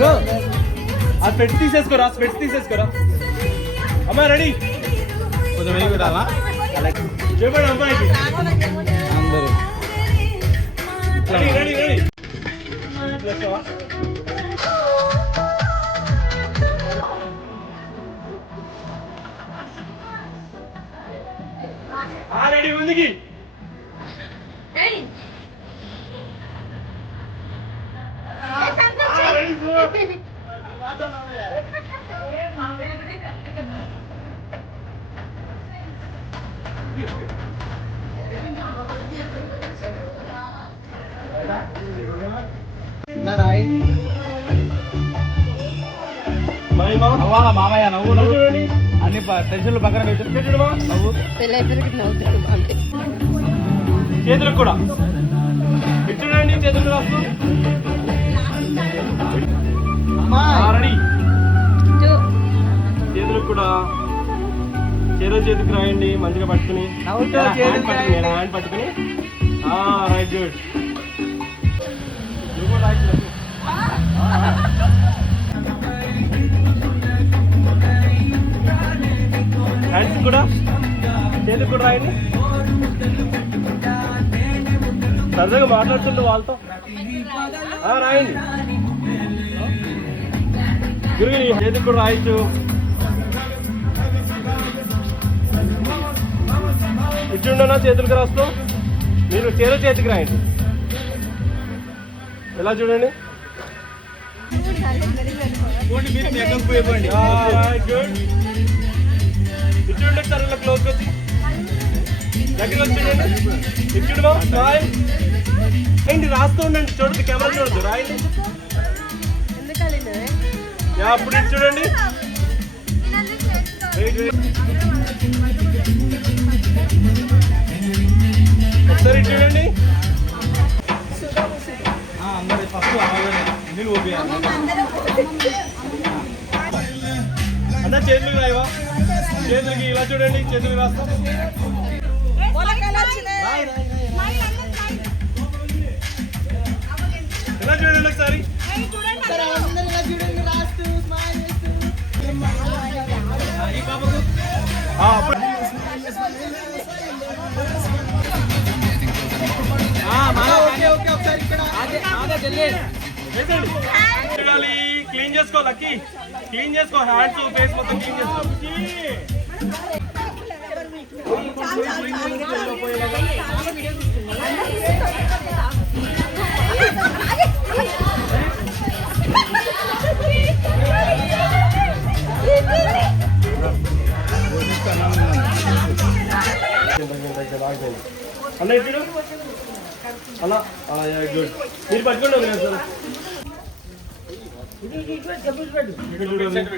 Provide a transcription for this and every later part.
ఆ స్పెట్స్ తీసేసుకోరా, స్పెట్స్ తీసేసుకోరా. అమ్మా రెడీ, కొంచెం వెయ్యి రావా చెప్పండి అమ్మాయికి అందరూ రెడీ రెడీ రెడీ. రెడీ ముందుకి మామయ్య నవ్వు చూడండి, అన్ని టెన్షన్లు పక్కన పెట్టు నవ్వు. చేతులకు కూడా చూడండి, చేతులు రాస్తూ రెడీ. చేతులకు కూడా చేతికి రాయండి, మంచిగా పట్టుకుని హ్యాండ్ పట్టుకుని. Right good. హ్యాండ్స్ కూడా చేతికి కూడా రాయండి. సరదాగా మాట్లాడుతుండే వాళ్ళతో రాయండి. గురుగిరి చేతికి కూడా రాయొచ్చు. ఇచ్చిండనా చేతులకు రాస్తూ మీరు చేతికి రాయండి. ఎలా చూడండి, ఇచ్చిండే తరలో క్లోజ్ వచ్చి దగ్గర వచ్చిండండి. ఇచ్చిండు ఏంటి రాస్తూ ఉండండి, చూడద్దు కెమెరా చూడద్దు, రాయండి. అప్పుడు ఇటు చూడండి, ఒకసారి ఇటు చూడండి. అందరి ఫస్ట్ నీళ్ళు ఓపియాలి. అందరు చేతులకు రాయవా, చేతులకి ఇలా చూడండి, చేతులు రాస్తాం. ఎలా చూడండి ఒకసారి, క్లీన్ చేసుకో లక్కీ, క్లీన్ చేసుకో హ్యాండ్స్ ఫేస్ మొత్తం క్లీన్ చేసుకో. అన్న ఇప్పుడు అలా గుడ్. మీరు పట్టుకోండి సార్,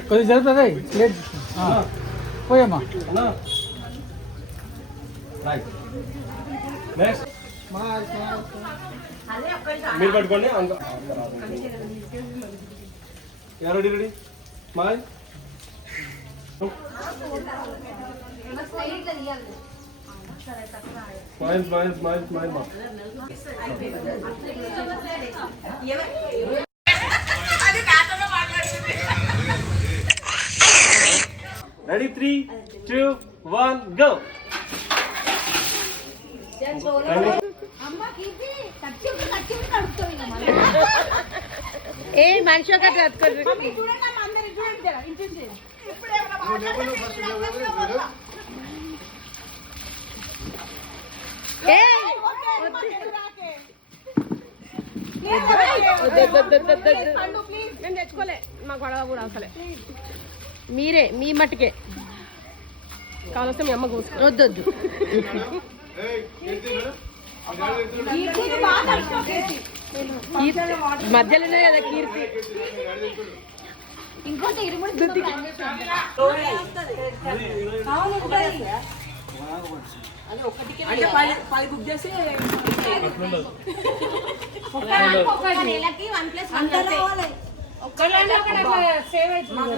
కొద్దిగా జరుగుతుంది పోయమ్మా. నెక్స్ట్ మీరు పట్టుకోండి. రెడీ రెడీ మాయ్ స్మైల్ స్మైల్ స్మైల్ స్మైల్ మా. Ready 3, 2, 1 go. ఏ మనిషి ఒక నేను తెచ్చుకోలే, మాకు గొడవ కూడా అసలే. మీరే మీ మట్టుకే కావాల్సిన మీ అమ్మ కూర్చో. వద్దొద్దు, మధ్యలోనే కదా కీర్తి. ఇంకోటి పది బుక్ చేసి సేవ్ అవుతుంది.